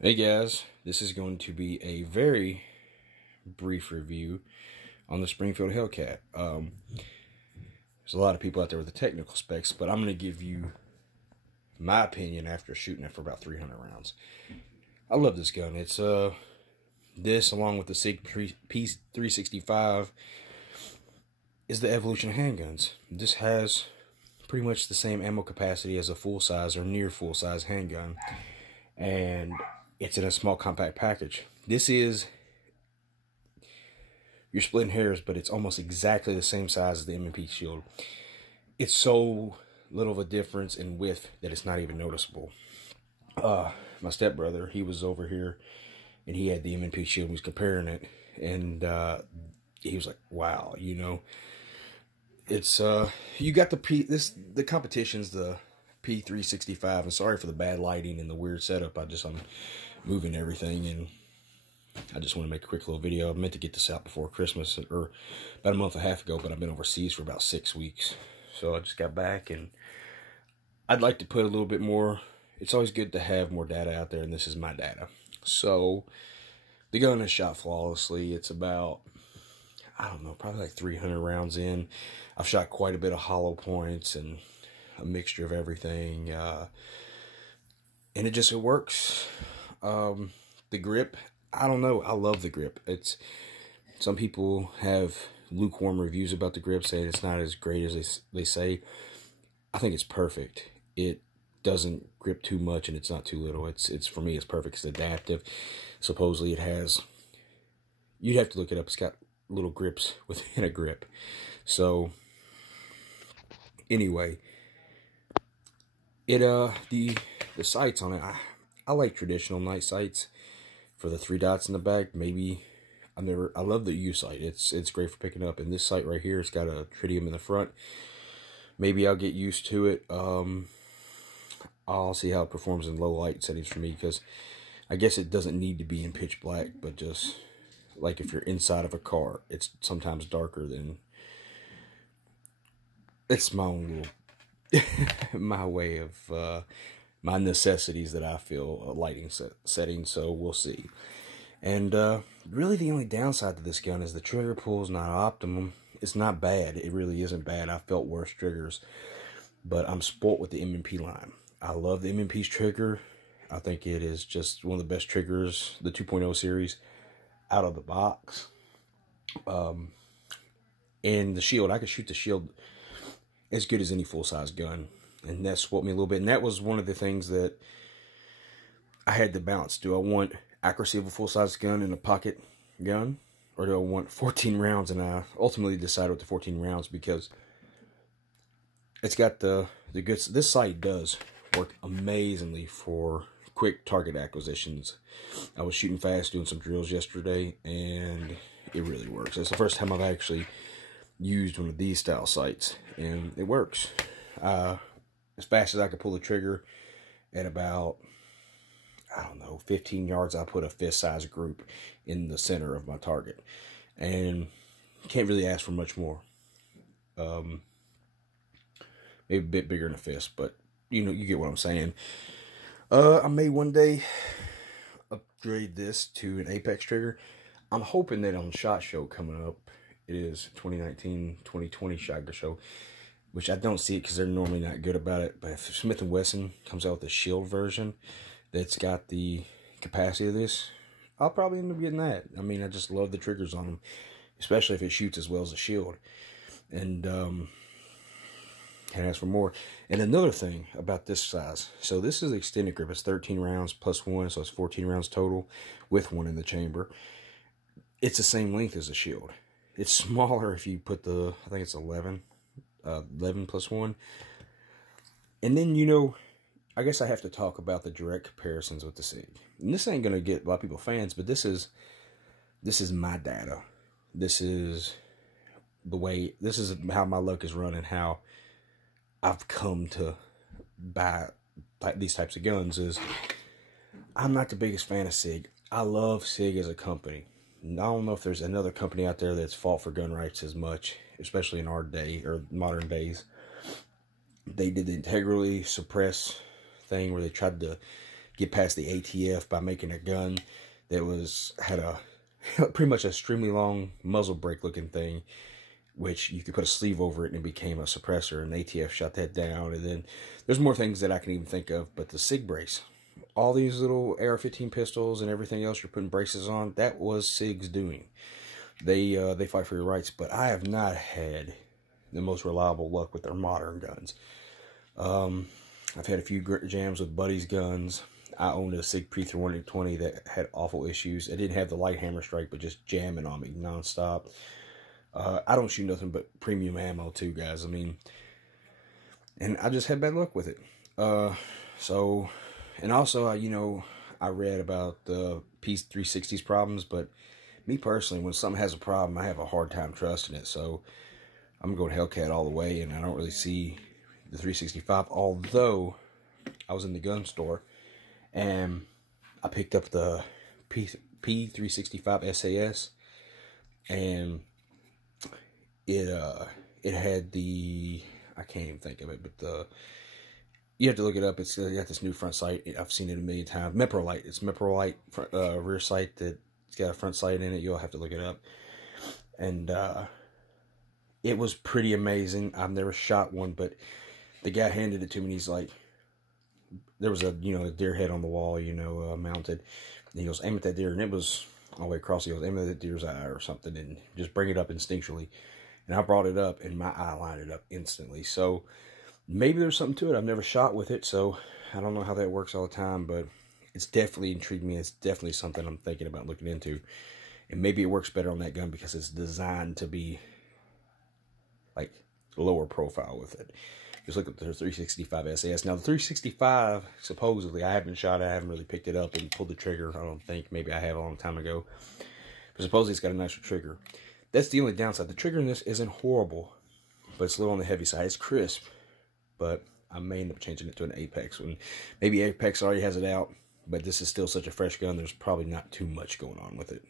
Hey guys, this is going to be a very brief review on the Springfield Hellcat. There's a lot of people out there with the technical specs, but I'm going to give you my opinion after shooting it for about 300 rounds. I love this gun. It's this along with the SIG P365 is the evolution of handguns. This has pretty much the same ammo capacity as a full-size or near full-size handgun, and it's in a small compact package. This is, you're splitting hairs, but it's almost exactly the same size as the M&P Shield. It's so little of a difference in width that it's not even noticeable. My stepbrother, he was over here and he had the M&P Shield and he was comparing it, and he was like, wow, you know, it's you got the competition's the P365, and sorry for the bad lighting and the weird setup. I'm moving everything, and I just want to make a quick little video. I meant to get this out before Christmas, or about a month and a half ago, but I've been overseas for about 6 weeks. So I just got back, and I'd like to put a little bit more. It's always good to have more data out there, and this is my data. So the gun is shot flawlessly. It's about, I don't know, probably like 300 rounds in. I've shot quite a bit of hollow points and a mixture of everything, and it works. The grip, I don't know, I love the grip. Some people have lukewarm reviews about the grip, saying it's not as great as they say. I think it's perfect. It doesn't grip too much and it's not too little. It's for me, it's perfect. It's adaptive. Supposedly it has, you'd have to look it up, it's got little grips within a grip. So anyway, the sights on it, I like traditional night sights for the 3 dots in the back. Maybe I love the U sight. It's great for picking up. And this sight right here, it's got a tritium in the front. Maybe I'll get used to it. I'll see how it performs in low light settings for me, because I guess it doesn't need to be in pitch black, but just like if you're inside of a car, it's sometimes darker than, it's my own little my way of my necessities that I feel a lighting setting. So we'll see. And really the only downside to this gun is the trigger pull is not optimum. It's not bad. It really isn't bad. I felt worse triggers, but I'm spoilt with the M&P line. I love the M&P's trigger. I think it is just one of the best triggers, the 2.0 series, out of the box. And the shield, I could shoot the shield as good as any full-size gun, and that spoilt me a little bit. And that was one of the things that I had to balance. Do I want accuracy of a full-size gun in a pocket gun, or do I want 14 rounds? And I ultimately decided with the 14 rounds, because it's got the good. This sight does work amazingly for quick target acquisitions. I was shooting fast, doing some drills yesterday, and it really works. It's the first time I've actually used one of these style sights, and it works. As fast as I could pull the trigger, at about, I don't know, 15 yards, I put a fist-size group in the center of my target, and can't really ask for much more. Maybe a bit bigger than a fist, but you know, you get what I'm saying. I may one day upgrade this to an Apex trigger. I'm hoping that on SHOT Show coming up, it is 2019-2020 SHOT Show, which I don't see it because they're normally not good about it. But if Smith & Wesson comes out with a Shield version that's got the capacity of this, I'll probably end up getting that. I mean, I just love the triggers on them, especially if it shoots as well as a Shield. And can't ask for more. And another thing about this size, so this is extended grip. It's 13 rounds plus 1, so it's 14 rounds total with 1 in the chamber. It's the same length as a Shield. It's smaller if you put the, I think it's 11 plus 1. And then, you know, I guess I have to talk about the direct comparisons with the SIG. And this ain't going to get a lot of people fans, but this is my data. This is the way, this is how my luck is running, how I've come to buy these types of guns. Is I'm not the biggest fan of SIG. I love SIG as a company. I don't know if there's another company out there that's fought for gun rights as much, especially in our day, or modern days. They did the integrally suppress thing where they tried to get past the ATF by making a gun that had a pretty much a extremely long muzzle brake looking thing, which you could put a sleeve over it and it became a suppressor, and the ATF shot that down. And then there's more things that I can even think of, but the SIG brace, all these little AR-15 pistols and everything else you're putting braces on, that was SIG's doing. They fight for your rights, but I have not had the most reliable luck with their modern guns. I've had a few jams with buddies' guns. I owned a SIG P320 that had awful issues. It didn't have the light hammer strike, but just jamming on me nonstop. I don't shoot nothing but premium ammo too, guys. I mean, and I just had bad luck with it. And also, you know, I read about the P360's problems, but me personally, when something has a problem, I have a hard time trusting it. So I'm going hellcat all the way, and I don't really see the 365. Although I was in the gun store and I picked up the P365 SAS, and it had the, I can't even think of it, but you have to look it up. It's got this new front sight. I've seen it a million times. Meprolite. It's Meprolite rear sight that it's got a front sight in it. You'll have to look it up. And it was pretty amazing. I've never shot one, but the guy handed it to me, and he's like, there was a deer head on the wall, mounted. And he goes, aim at that deer, and it was all the way across. He goes, aim at that deer's eye or something, and just bring it up instinctually. And I brought it up, and my eye lined it up instantly. So maybe there's something to it. I've never shot with it, so I don't know how that works all the time, but it's definitely intrigued me. It's definitely something I'm thinking about looking into. And maybe it works better on that gun because it's designed to be like lower profile with it. Just look at the 365 SAS. Now the 365, supposedly, I haven't shot it. I haven't really picked it up and pulled the trigger. I don't think. Maybe I have a long time ago. But supposedly it's got a nicer trigger. That's the only downside. The trigger in this isn't horrible, but it's a little on the heavy side. It's crisp, but I may end up changing it to an Apex. Maybe Apex already has it out, but this is still such a fresh gun, there's probably not too much going on with it.